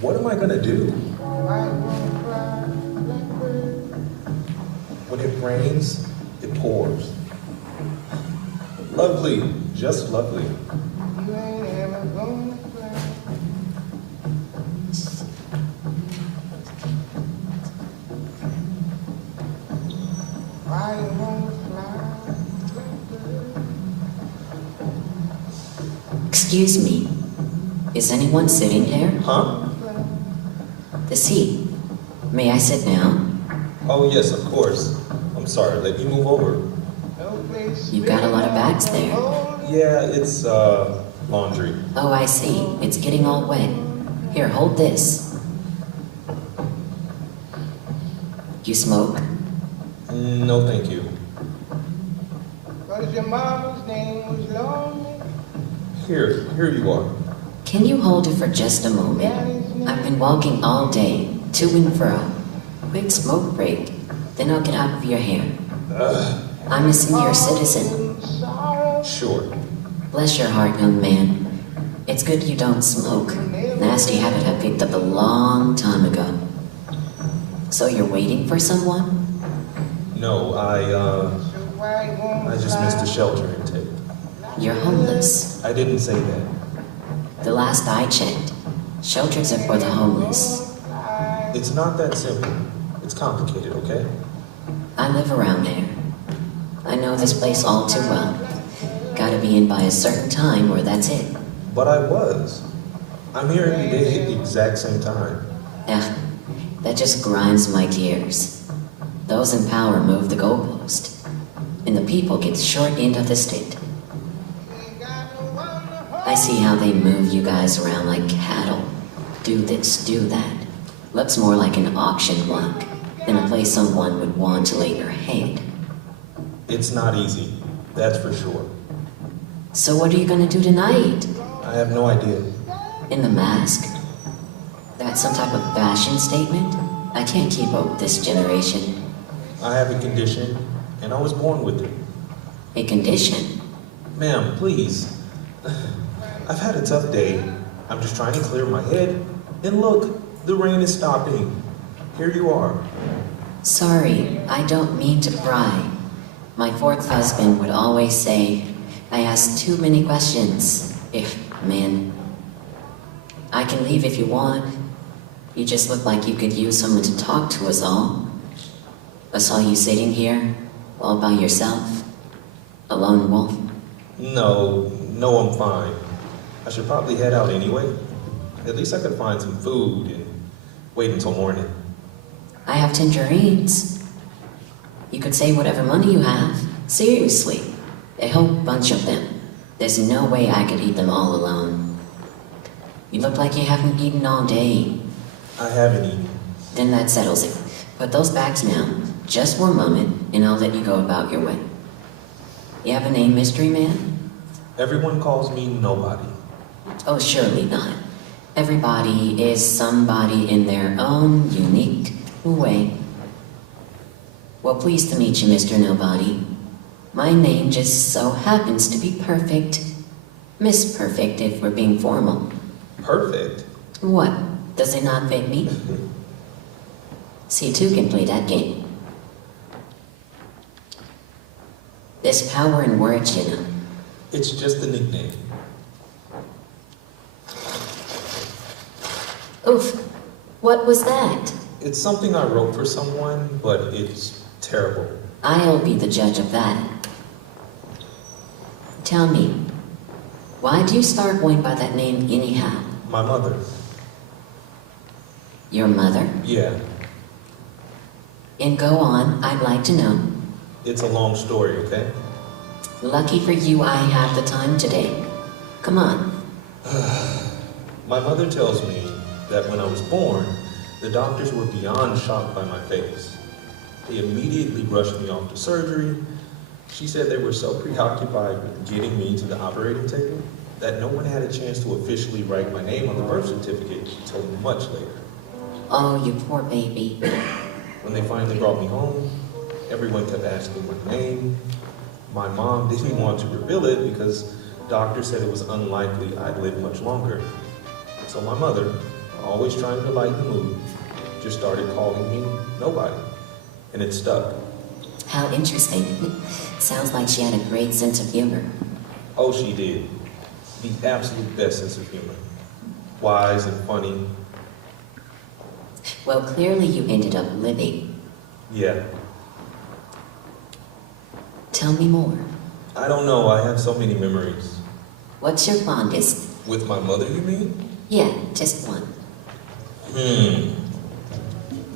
What am I gonna do? When it rains, it pours. Lovely, just lovely. Excuse me. Is anyone sitting there? Huh? The seat. May I sit down? Oh yes, of course. I'm sorry, let me move over. You've got a lot of bags there. Yeah, it's, laundry. Oh, I see. It's getting all wet. Here, hold this. You smoke? No, thank you. Cause your mama's name was lonely. Here you are. Can you hold it for just a moment? I've been walking all day, to and fro. Quick smoke break, then I'll get out of your hair. I'm a senior citizen. Sure. Bless your heart, young man. It's good you don't smoke. Nasty habit I picked up a long time ago. So you're waiting for someone? No, I just missed a shelter intake. You're homeless. I didn't say that. The last I checked, shelters are for the homeless. It's not that simple. It's complicated, okay? I live around there. I know this place all too well. Gotta be in by a certain time or that's it. But I was. I'm here every day at the exact same time. Ugh, that just grinds my gears. Those in power move the goalpost, and the people get the short end of the stick. I see how they move you guys around like cattle. Do this, do that. Looks more like an auction block than a place someone would want to lay their head. It's not easy, that's for sure. So what are you gonna do tonight? I have no idea. In the mask? That's some type of fashion statement? I can't keep up with this generation. I have a condition, and I was born with it. A condition? Ma'am, please. I've had a tough day. I'm just trying to clear my head. And look, the rain is stopping. Here you are. Sorry, I don't mean to pry. My fourth husband would always say, I ask too many questions. If, man. I can leave if you want. You just look like you could use someone to talk to us all. I saw you sitting here, all by yourself. A lone wolf. No, I'm fine. I should probably head out anyway. At least I could find some food and wait until morning. I have tangerines. You could say whatever money you have. Seriously. A whole bunch of them. There's no way I could eat them all alone. You look like you haven't eaten all day. I haven't eaten. Then that settles it. Put those bags down, just for a moment, and I'll let you go about your way. You have a name, mystery man? Everyone calls me Nobody. Oh, surely not. Everybody is somebody in their own unique way. Well, pleased to meet you, Mr. Nobody. My name just so happens to be Perfect. Miss Perfect, if we're being formal. Perfect? What? Does it not fit me? See, two can play that game. There's power in words, you know. It's just a nickname. Oof. What was that? It's something I wrote for someone, but it's terrible. I'll be the judge of that. Tell me, why do you start going by that name anyhow? My mother. Your mother? Yeah, And go on, I'd like to know. it's a long story, okay? Lucky for you, I have the time today. Come on. My mother tells me that when I was born, the doctors were beyond shocked by my face. They immediately rushed me off to surgery. She said they were so preoccupied with getting me to the operating table that no one had a chance to officially write my name on the birth certificate until much later. Oh, you poor baby. When they finally brought me home, everyone kept asking my name. My mom didn't want to reveal it because doctors said it was unlikely I'd live much longer. So my mother, always trying to lighten the mood, just started calling me nobody. And it stuck. How interesting. Sounds like she had a great sense of humor. Oh, she did. The absolute best sense of humor. Wise and funny. Well, clearly you ended up living. Yeah. Tell me more. I don't know, I have so many memories. What's your fondest? With my mother, you mean? Yeah, just one.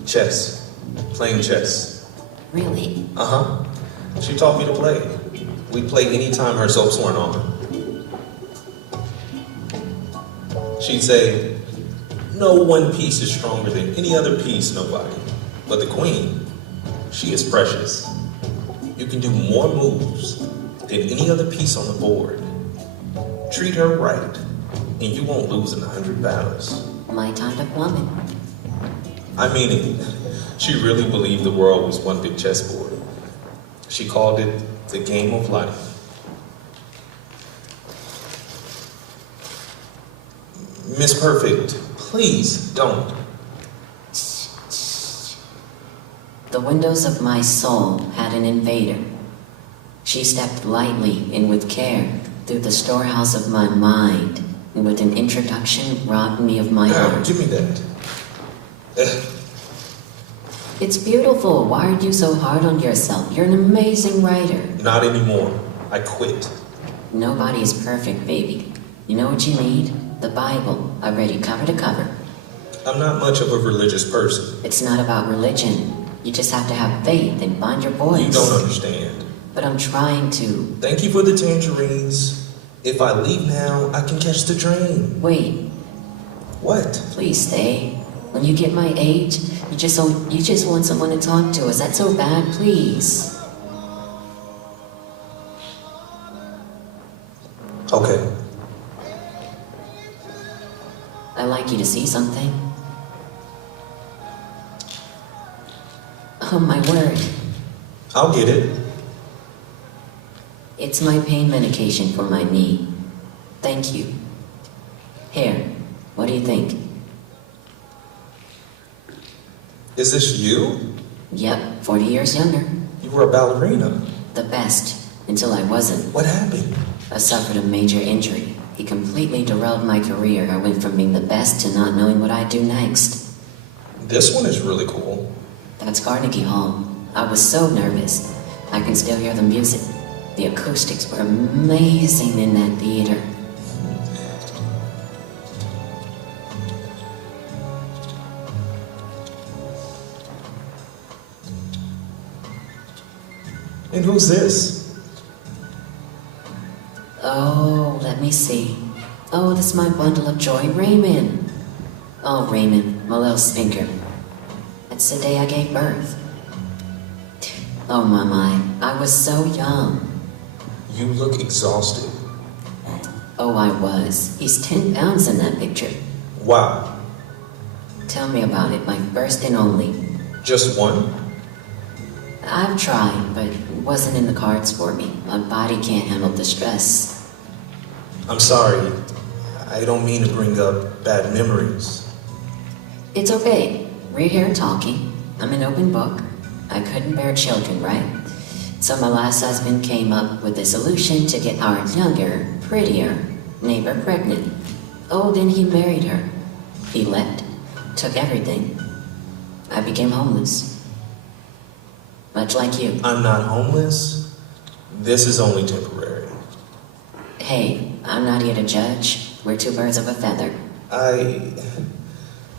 Chess. Playing chess. Really? Uh-huh. She taught me to play. We'd play anytime her soaps weren't on. She'd say, no one piece is stronger than any other piece, nobody. But the queen, she is precious. You can do more moves than any other piece on the board. Treat her right, and you won't lose in 100 battles. My kind of woman. I mean it. She really believed the world was one big chessboard. She called it the game of life. Miss Perfect, please don't. The windows of my soul had an invader. She stepped lightly and with care through the storehouse of my mind, and with an introduction robbed me of my heart. Give me that. It's beautiful. Why are you so hard on yourself? You're an amazing writer. Not anymore. I quit. Nobody's perfect, baby. You know what you need? The Bible. I read it cover to cover. I'm not much of a religious person. It's not about religion. You just have to have faith and find your voice. You don't understand. But I'm trying to. Thank you for the tangerines. If I leave now, I can catch the train. Wait, What? please stay. When you get my age, you just want someone to talk to. Is that so bad? Please. Okay. I'd like you to see something. Oh my word. I'll get it. It's my pain medication for my knee. Thank you. Here, what do you think? Is this you? Yep, 40 years younger. You were a ballerina. The best, until I wasn't. What happened? I suffered a major injury. It completely derailed my career. I went from being the best to not knowing what I'd do next. This one is really cool. That's Carnegie Hall. I was so nervous. I can still hear the music. The acoustics were amazing in that theater. And who's this? Oh, let me see. Oh, this is my bundle of joy, Raymond. Oh, Raymond, my little spinker. That's the day I gave birth. Oh, my, I was so young. You look exhausted. Oh, I was. He's 10 pounds in that picture. Wow. Tell me about it, my first and only. Just one? I've tried, but it wasn't in the cards for me. My body can't handle the stress. I'm sorry. I don't mean to bring up bad memories. It's okay. We're here talking. I'm an open book. I couldn't bear children, right? So my last husband came up with a solution to get our younger, prettier neighbor pregnant. Oh, then he married her. He left, took everything. I became homeless. Much like you. I'm not homeless. This is only temporary. Hey, I'm not here to judge. We're two birds of a feather. I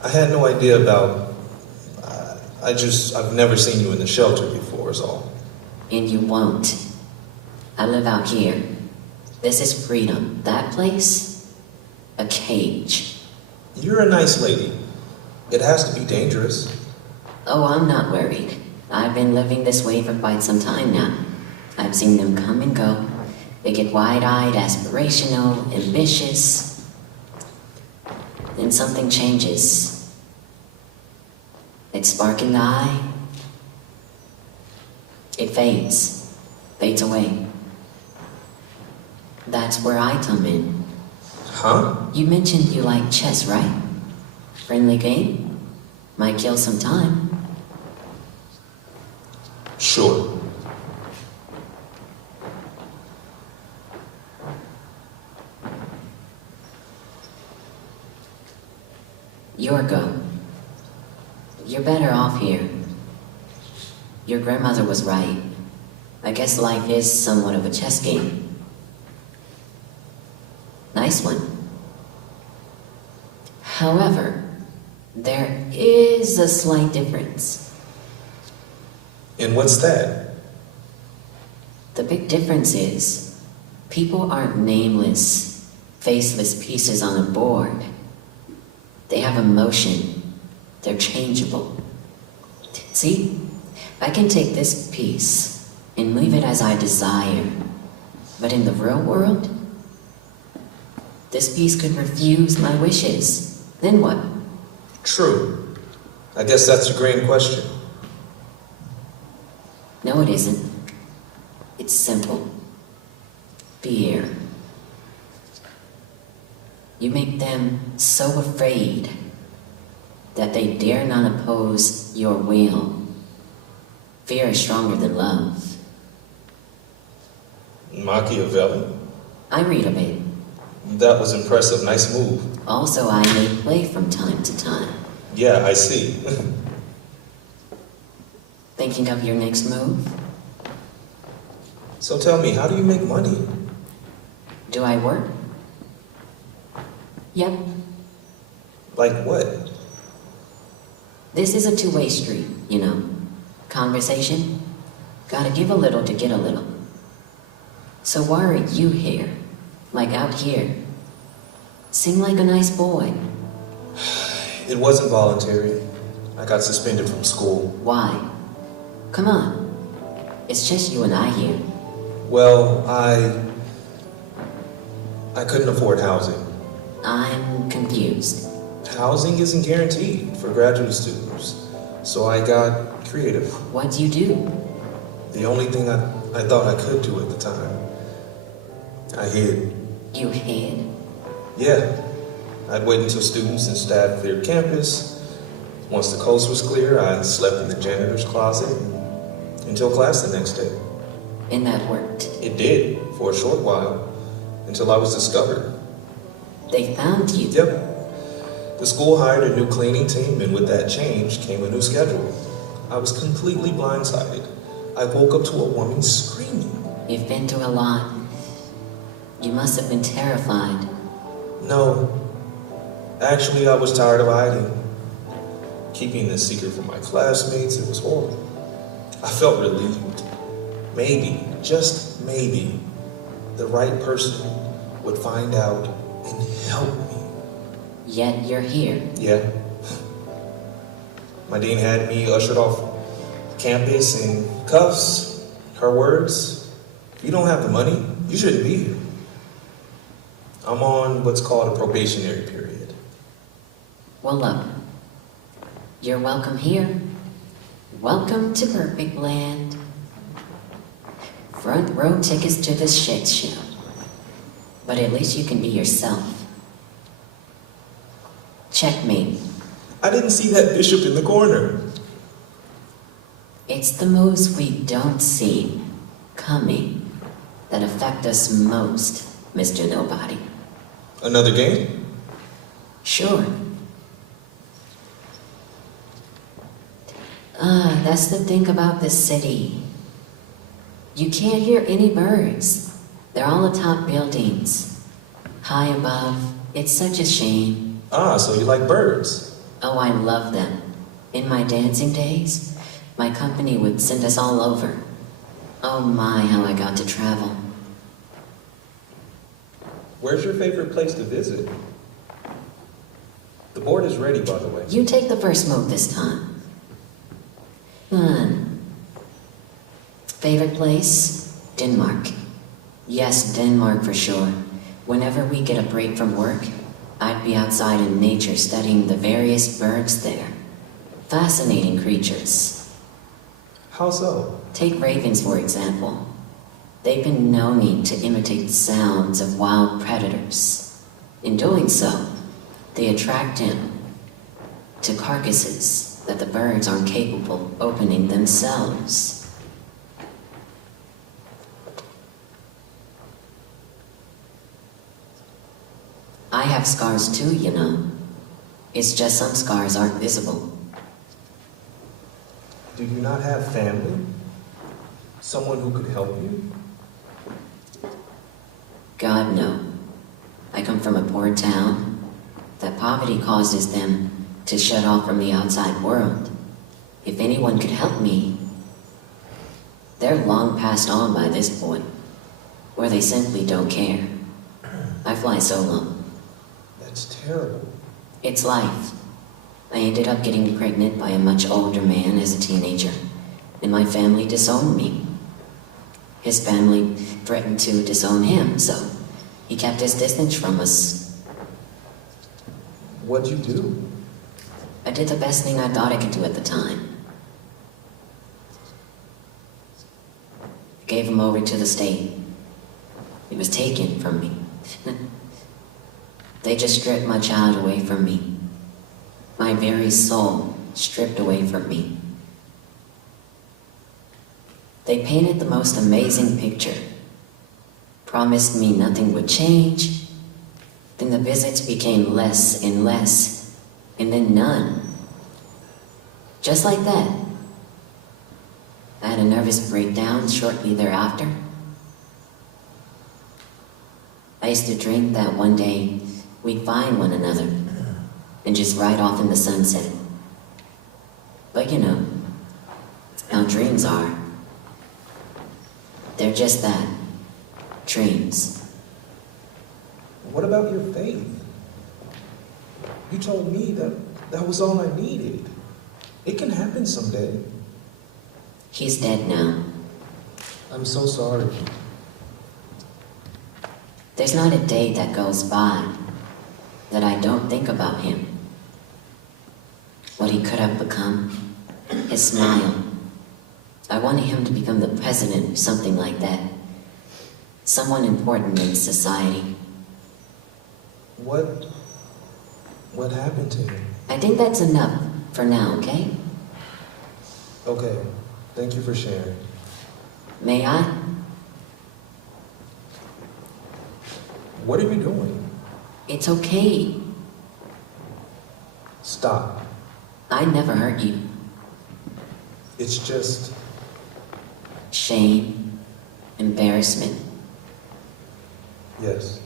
had no idea about... I've never seen you in the shelter before is all. And you won't. I live out here. This is freedom. That place? A cage. You're a nice lady. It has to be dangerous. Oh, I'm not worried. I've been living this way for quite some time now. I've seen them come and go. They get wide-eyed, aspirational, ambitious. Then something changes. That spark in the eye. It fades away. That's where I come in. Huh? You mentioned you like chess, right? Friendly game? Might kill some time. Sure. Yorgo, you're better off here. Your grandmother was right. I guess life is somewhat of a chess game. Nice one. However, there is a slight difference. And what's that? The big difference is, people aren't nameless, faceless pieces on a board. They have emotion. They're changeable. See? I can take this piece and leave it as I desire. But in the real world, this piece could refuse my wishes. Then what? True. I guess that's a grand question. No, it isn't. It's simple. Fear. You make them so afraid that they dare not oppose your will. Fear is stronger than love. Machiavelli? I read a bit. That was impressive. Nice move. Also, I may play from time to time. Yeah, I see. Thinking of your next move? So tell me, how do you make money? Do I work? Yep. Like what? This is a two-way street, you know. Conversation. Gotta give a little to get a little. So why are you here? Like out here? Seem like a nice boy. It wasn't voluntary. I got suspended from school. Why? Come on. It's just you and I here. Well, I couldn't afford housing. I'm confused. Housing isn't guaranteed for graduate students, so I got creative. What do you do? The only thing I thought I could do at the time. I hid. You hid? Yeah. I'd wait until students and staff cleared campus. Once the coast was clear, I slept in the janitor's closet until class the next day. And that worked. It did, for a short while, until I was discovered. They found you. Yep. The school hired a new cleaning team, and with that change came a new schedule. I was completely blindsided. I woke up to a woman screaming. You've been through a lot. You must have been terrified. No. Actually, I was tired of hiding. Keeping this secret from my classmates, it was horrible. I felt relieved. Maybe, just maybe, the right person would find out and help me. Yet you're here. Yeah. My dean had me ushered off campus in cuffs. Her words, if you don't have the money, you shouldn't be here. I'm on what's called a probationary period. Well, look. You're welcome here. Welcome to Perfect Land. Front row tickets to this shit show. But at least you can be yourself. Checkmate. I didn't see that bishop in the corner. It's the moves we don't see coming that affect us most, Mr. Nobody. Another game? Sure. That's the thing about this city. You can't hear any birds. They're all atop buildings. High above. It's such a shame. Ah, so you like birds. Oh, I love them. In my dancing days, my company would send us all over. Oh my, how I got to travel. Where's your favorite place to visit? The board is ready, by the way. You take the first move this time. Favorite place? Denmark. Yes, Denmark for sure. Whenever we get a break from work, I'd be outside in nature studying the various birds there. Fascinating creatures. How so? Take ravens, for example. They've been known to imitate sounds of wild predators. In doing so, they attract him, to carcasses that the birds aren't capable of opening themselves. I have scars too, you know. It's just some scars aren't visible. Do you not have family? Someone who could help you? God, no. I come from a poor town. That poverty causes them to shut off from the outside world. If anyone could help me, they're long passed on by this point, where they simply don't care. I fly solo. That's terrible. It's life. I ended up getting pregnant by a much older man as a teenager, and my family disowned me. His family threatened to disown him, so he kept his distance from us. What'd you do? I did the best thing I thought I could do at the time. I gave him over to the state. He was taken from me. They just stripped my child away from me. My very soul stripped away from me. They painted the most amazing picture. Promised me nothing would change. Then the visits became less and less, and then none. Just like that. I had a nervous breakdown shortly thereafter. I used to dream that one day we'd find one another and just ride off in the sunset. But you know how dreams are. They're just that, dreams. What about your faith? You told me that was all I needed. It can happen someday. He's dead now. I'm so sorry. There's not a day that goes by that I don't think about him. What he could have become, his smile. I wanted him to become the president or something like that. Someone important in society. What happened to him? I think that's enough for now, okay? Okay, thank you for sharing. May I? What are you doing? It's okay. Stop. I never hurt you. It's just... Shame, embarrassment. Yes.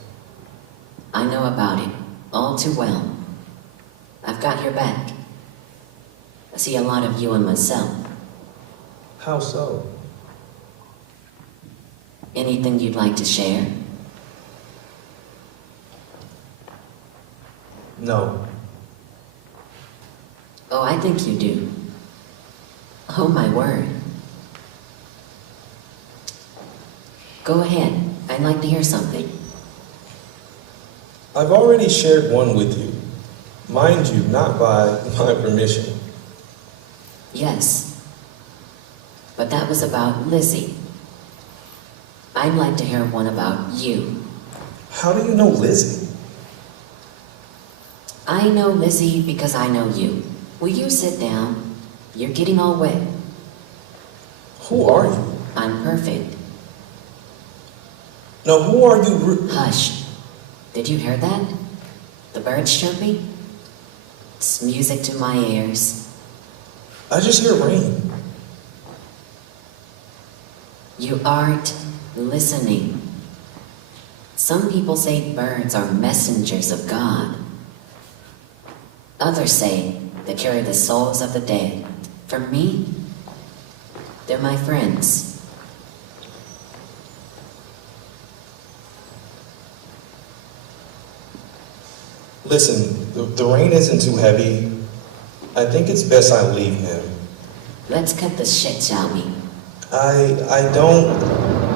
I know about it all too well. I've got your back. I see a lot of you in myself. How so? Anything you'd like to share? No. Oh, I think you do. Oh, my word. Go ahead. I'd like to hear something. I've already shared one with you. Mind you, not by my permission. Yes. But that was about Lizzie. I'd like to hear one about you. How do you know Lizzie? I know Lizzie because I know you. Will you sit down? You're getting all wet. Who are you? I'm perfect. No, who are you? Hush. Did you hear that? The birds chirping? It's music to my ears. I just hear rain. You aren't listening. Some people say birds are messengers of God. Others say they carry the souls of the dead. For me, they're my friends. Listen, the rain isn't too heavy. I think it's best I leave him. Let's cut the shit, shall we? I don't...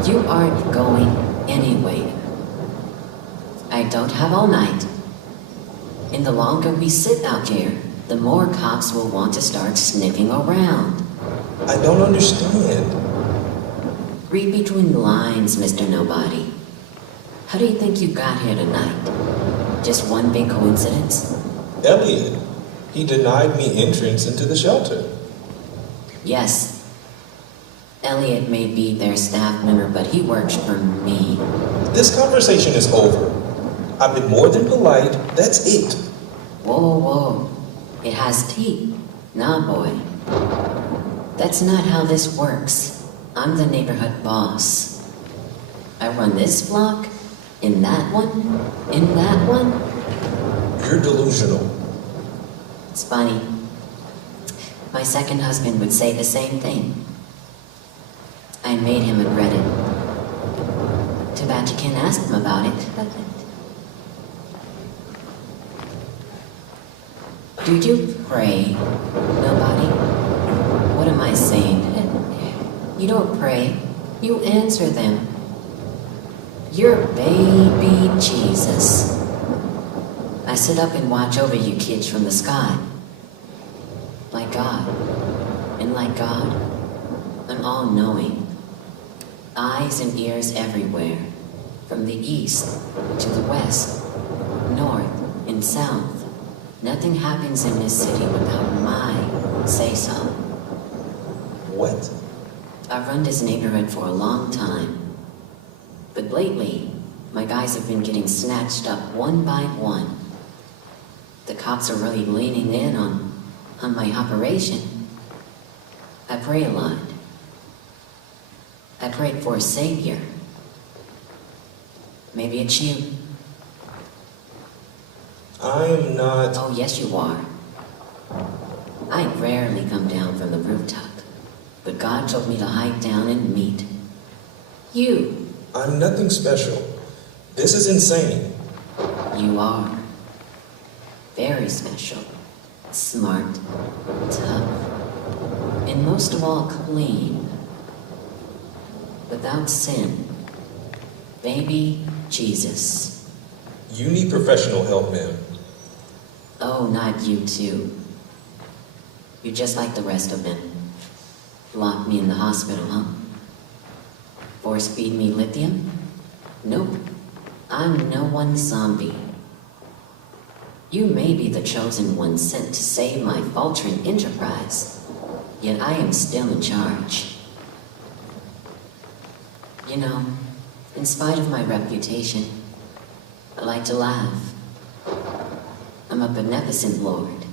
You aren't going anywhere. I don't have all night. And the longer we sit out here, the more cops will want to start sniffing around. I don't understand. Read between the lines, Mr. Nobody. How do you think you got here tonight? Just one big coincidence? Elliot, He denied me entrance into the shelter. Yes. Elliot may be their staff member, but he works for me. This conversation is over. I've been more than polite. That's it. Whoa, whoa. It has teeth. Nah, boy. That's not how this works. I'm the neighborhood boss. I run this block, in that one, in that one. You're delusional. It's funny. My second husband would say the same thing. I made him regret it. Too bad you can't ask him about it. Do you pray? Nobody? What am I saying? You don't pray. You answer them. You're baby Jesus. I sit up and watch over you kids from the sky. Like God. And like God, I'm all-knowing. Eyes and ears everywhere. From the east to the west, north and south. Nothing happens in this city without my say-so. What? I've run this neighborhood for a long time. But lately, my guys have been getting snatched up one by one. The cops are really leaning in on my operation. I pray a lot. I prayed for a savior. Maybe it's you. I am not... Oh, yes, you are. I rarely come down from the rooftop, but God told me to hike down and meet you. I'm nothing special. This is insane. You are. Very special. Smart. Tough. And most of all, clean. Without sin. Baby Jesus. You need professional help, ma'am. Oh, not you too. You're just like the rest of them. Lock me in the hospital, huh? Force feed me lithium? Nope. I'm no one zombie. You may be the chosen one sent to save my faltering enterprise, yet I am still in charge. You know, in spite of my reputation, I like to laugh. I'm a beneficent lord,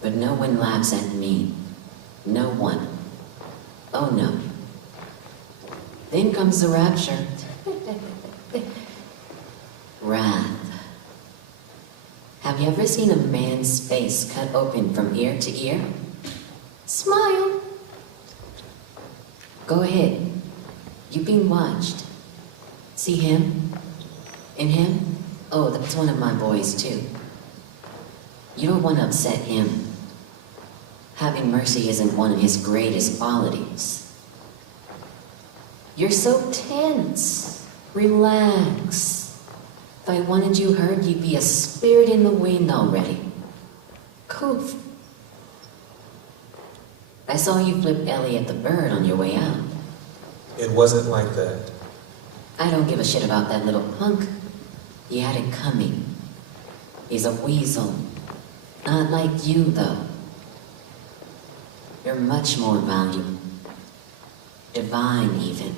but no one laughs at me. No one. Oh no. Then comes the rapture. Wrath. Have you ever seen a man's face cut open from ear to ear? Smile. Go ahead. You're being watched. See him? And him? Oh, that's one of my boys too. You don't want to upset him. Having mercy isn't one of his greatest qualities. You're so tense. Relax. If I wanted you hurt, you'd be a spirit in the wind already. Coof. I saw you flip Elliot the bird on your way out. It wasn't like that. I don't give a shit about that little punk. He had it coming. He's a weasel. Not like you, though. You're much more valuable. Divine, even.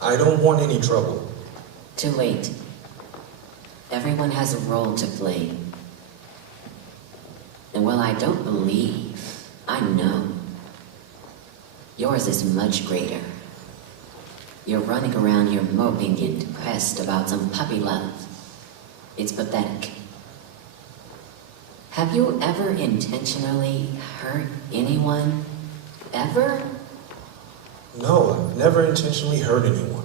I don't want any trouble. Too late. Everyone has a role to play. And while I don't believe, I know. Yours is much greater. You're running around here moping and depressed about some puppy love. It's pathetic. Have you ever intentionally hurt anyone? Ever? No, I've never intentionally hurt anyone.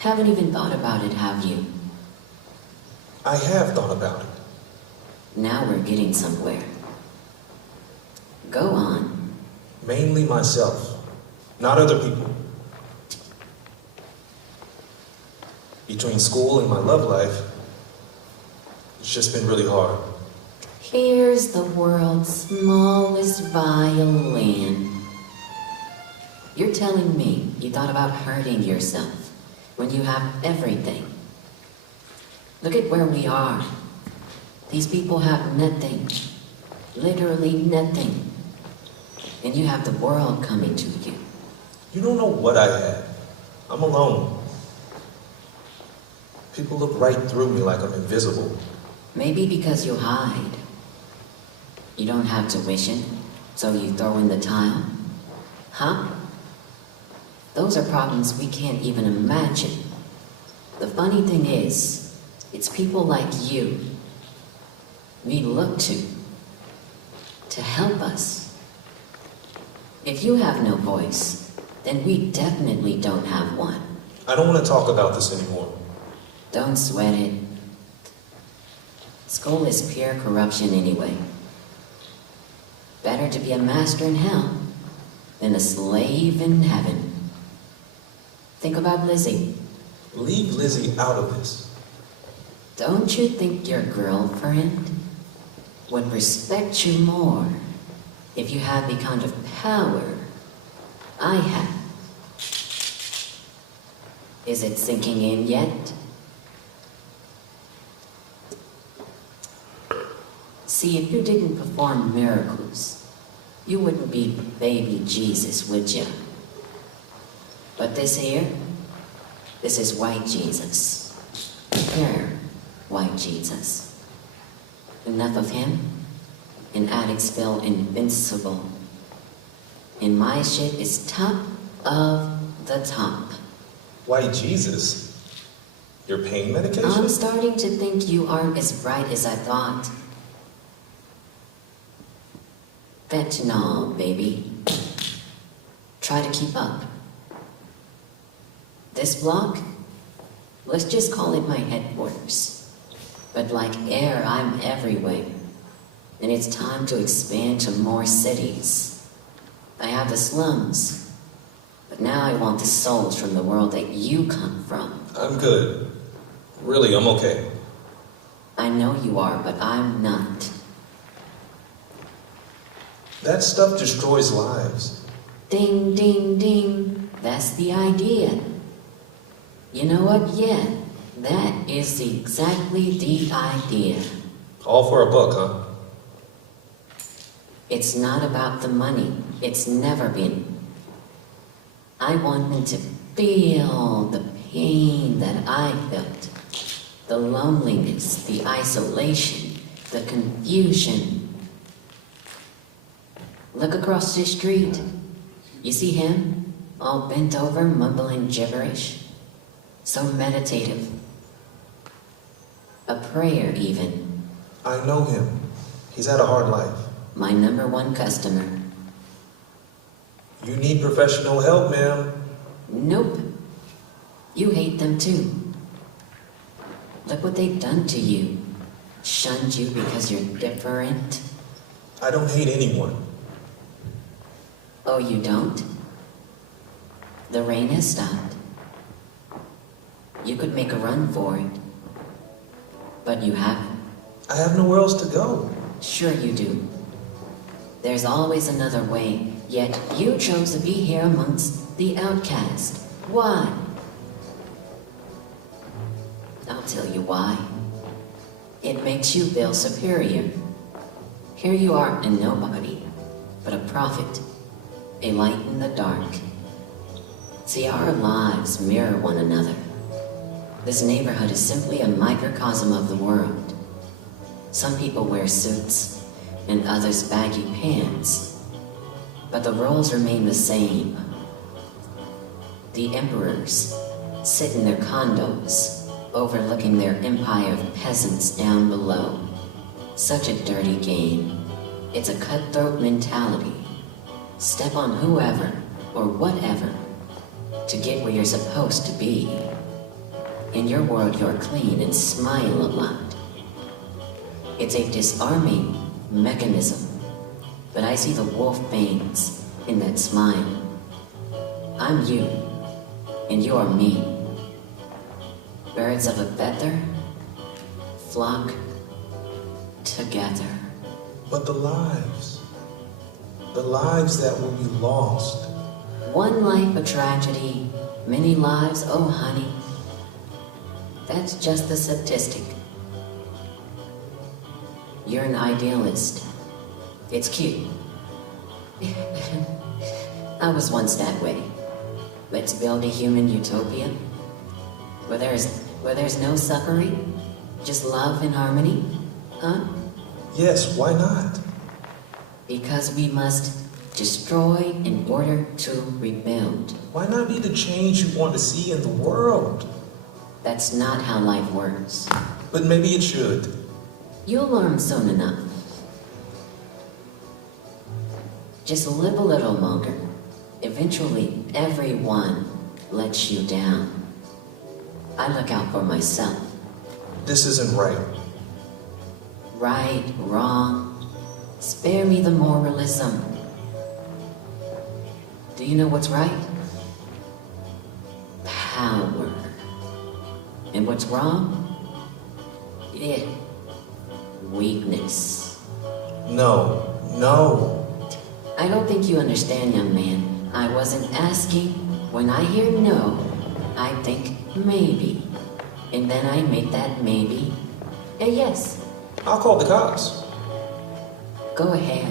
Haven't even thought about it, have you? I have thought about it. Now we're getting somewhere. Go on. Mainly myself, not other people. Between school and my love life, it's just been really hard. Here's the world's smallest violin. You're telling me you thought about hurting yourself when you have everything. Look at where we are. These people have nothing. Literally nothing. And you have the world coming to you. You don't know what I had. I'm alone. People look right through me like I'm invisible. Maybe because you hide. You don't have tuition, so you throw in the tile. Huh? Those are problems we can't even imagine. The funny thing is, it's people like you we look to help us. If you have no voice, then we definitely don't have one. I don't want to talk about this anymore. Don't sweat it. School is pure corruption anyway. Better to be a master in hell than a slave in heaven. Think about Lizzie. Leave Lizzie out of this. Don't you think your girlfriend would respect you more if you had the kind of power I have? Is it sinking in yet? See, if you didn't perform miracles, you wouldn't be baby Jesus, would you? But this here, this is white Jesus. Pure white Jesus. Enough of him, and addicts feel invincible. And my shit is top of the top. Why Jesus? Your pain medication? I'm starting to think you aren't as bright as I thought. Fentanyl, baby. Try to keep up. This block, let's just call it my headquarters. But like air, I'm everywhere. And it's time to expand to more cities. I have the slums, but now I want the souls from the world that you come from. I'm good. Really, I'm okay. I know you are, but I'm not. That stuff destroys lives. Ding, ding, ding. That's the idea. You know what? Yeah, that is exactly the idea. All for a buck, huh? It's not about the money. It's never been. I want them to feel the pain that I felt. The loneliness, the isolation, the confusion. Look across the street. You see him? All bent over, mumbling gibberish. So meditative. A prayer, even. I know him. He's had a hard life. My #1 customer. You need professional help, ma'am. Nope. You hate them too. Look what they've done to you. Shunned you because you're different. I don't hate anyone. Oh, you don't? The rain has stopped. You could make a run for it. But you haven't. I have nowhere else to go. Sure you do. There's always another way, yet you chose to be here amongst the outcast. Why? I'll tell you why. It makes you feel superior. Here you are, a nobody, but a prophet, a light in the dark. See, our lives mirror one another. This neighborhood is simply a microcosm of the world. Some people wear suits, and others baggy pants, but the roles remain the same. The emperors sit in their condos, overlooking their empire of peasants down below. Such a dirty game. It's a cutthroat mentality. Step on whoever or whatever to get where you're supposed to be. In your world, you're clean and smile a lot. It's a disarming mechanism, but I see the wolf fangs in that smile. I'm you, and you are me. Birds of a feather flock together. But the lives that will be lost. One life a tragedy, many lives, oh honey. That's just the statistic. You're an idealist. It's cute. I was once that way. Let's build a human utopia where there's no suffering, just love and harmony, huh? Yes, why not? Because we must destroy in order to rebuild. Why not be the change you want to see in the world? That's not how life works. But maybe it should. You'll learn soon enough. Just live a little longer. Eventually, everyone lets you down. I look out for myself. This isn't right. Right, wrong. Spare me the moralism. Do you know what's right? Power. And what's wrong? Weakness. No. I don't think you understand, young man. I wasn't asking. When I hear no, I think maybe. And then I make that maybe a yes. I'll call the cops. Go ahead.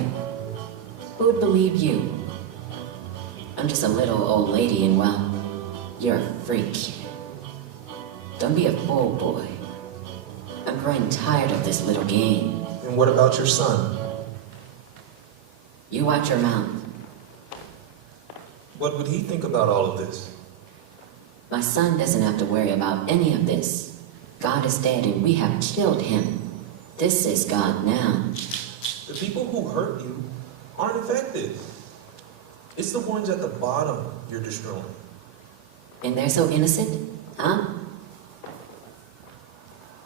Who would believe you? I'm just a little old lady and, well, you're a freak. Don't be a fool, boy. I'm growing tired of this little game. And what about your son? You watch your mouth. What would he think about all of this? My son doesn't have to worry about any of this. God is dead and we have killed him. This is God now. The people who hurt you aren't affected. It's the ones at the bottom you're destroying. And they're so innocent, huh?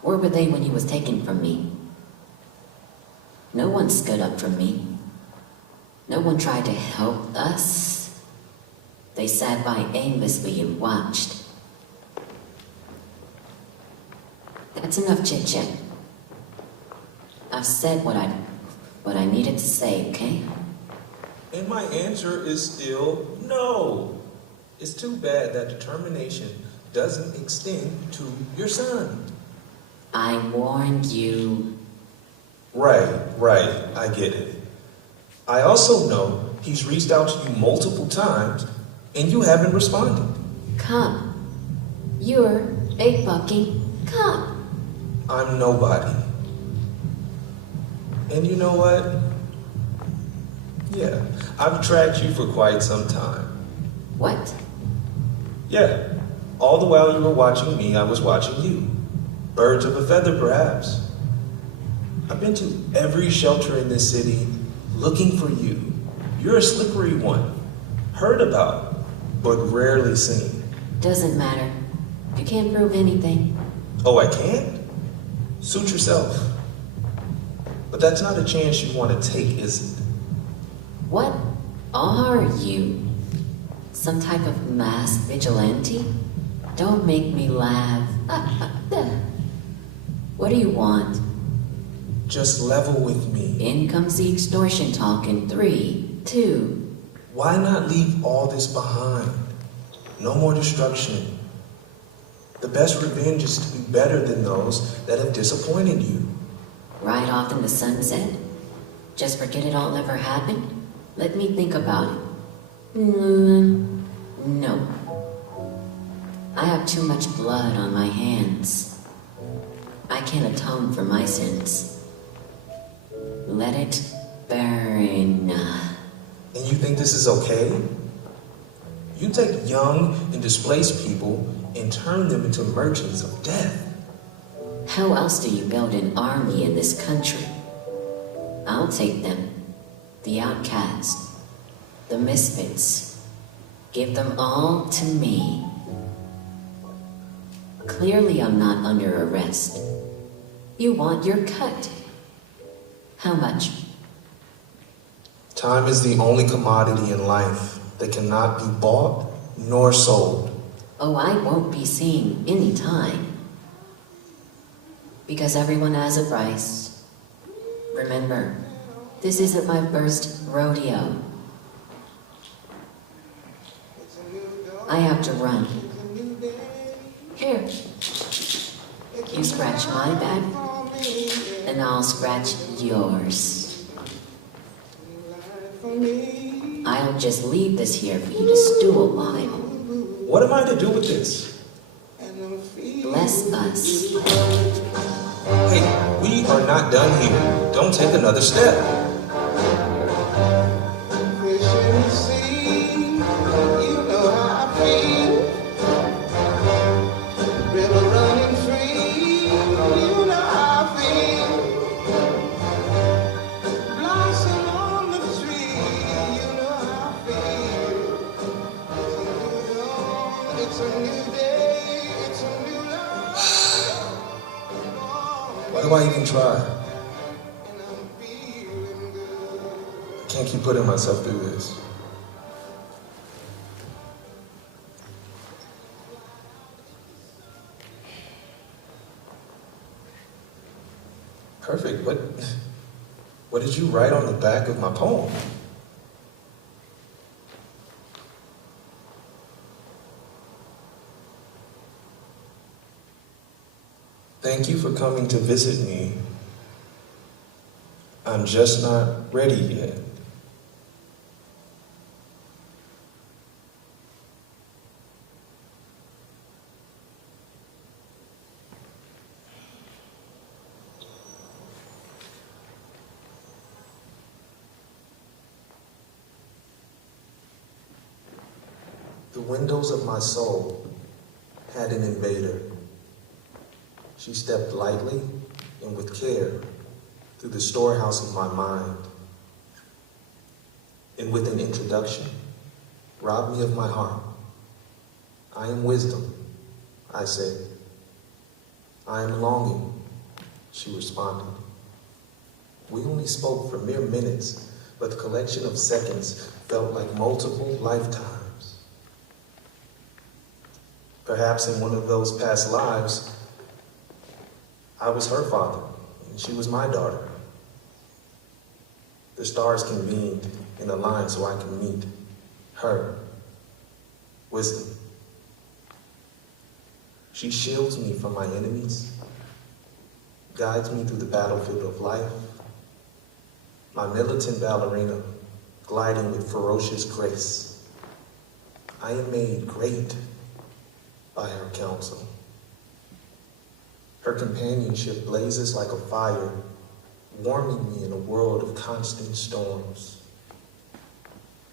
Where were they when he was taken from me? No one stood up for me. No one tried to help us. They sat by aimlessly and watched. That's enough chit-chat. I've said what I needed to say, okay? And my answer is still no. It's too bad that determination doesn't extend to your son. I warned you. Right, I get it. I also know he's reached out to you multiple times and you haven't responded. Come. You're a fucking cop. I'm nobody. And you know what? Yeah, I've tracked you for quite some time. What? Yeah, all the while you were watching me, I was watching you. Birds of a feather, perhaps. I've been to every shelter in this city looking for you. You're a slippery one. Heard about, but rarely seen. Doesn't matter. You can't prove anything. Oh, I can't? Suit yourself. But that's not a chance you want to take, is it? What are you? Some type of mass vigilante? Don't make me laugh. What do you want? Just level with me. In comes the extortion talk in 3, 2. Why not leave all this behind? No more destruction. The best revenge is to be better than those that have disappointed you. Ride off in the sunset? Just forget it all ever happened? Let me think about it. No. I have too much blood on my hands. I can't atone for my sins. Let it burn. And you think this is okay? You take young and displaced people and turn them into merchants of death. How else do you build an army in this country? I'll take them. The outcast. The misfits. Give them all to me. Clearly I'm not under arrest. You want your cut. How much? Time is the only commodity in life that cannot be bought nor sold. Oh, I won't be seeing any time. Because everyone has a price. Remember, this isn't my first rodeo. I have to run. Here. You scratch my back, and I'll scratch yours. I'll just leave this here for you to stew a while. What am I to do with this? Bless us. Hey, we are not done here. Don't take another step. Why do I even try? I can't keep putting myself through this. Perfect. What did you write on the back of my poem? Thank you for coming to visit me. I'm just not ready yet. The windows of my soul had an invader. She stepped lightly and with care through the storehouse of my mind. And with an introduction, robbed me of my heart. I am wisdom, I said. I am longing, she responded. We only spoke for mere minutes, but the collection of seconds felt like multiple lifetimes. Perhaps in one of those past lives, I was her father, and she was my daughter. The stars convened in a line so I could meet her, wisdom. She shields me from my enemies, guides me through the battlefield of life, my militant ballerina, gliding with ferocious grace. I am made great by her counsel. Her companionship blazes like a fire, warming me in a world of constant storms.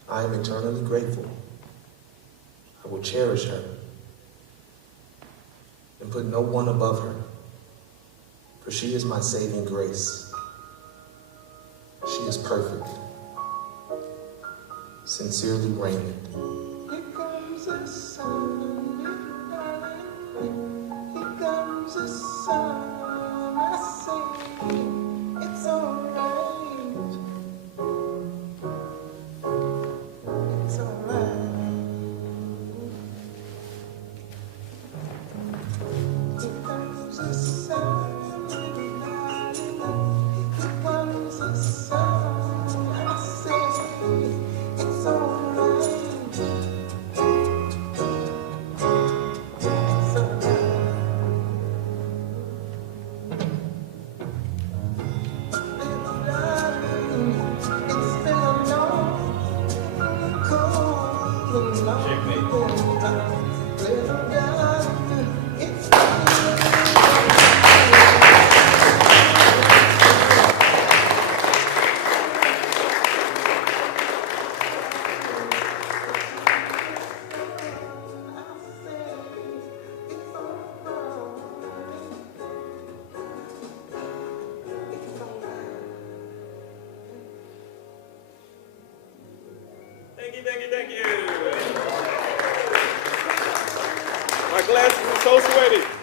I am eternally grateful. I will cherish her and put no one above her, for she is my saving grace. She is perfect. Sincerely, Raymond. Here comes the sun, here comes the sun. I say it's alright, it's alright. Here comes the sun, here comes the sun. I say it's alright. Thank you. My glasses are so sweaty.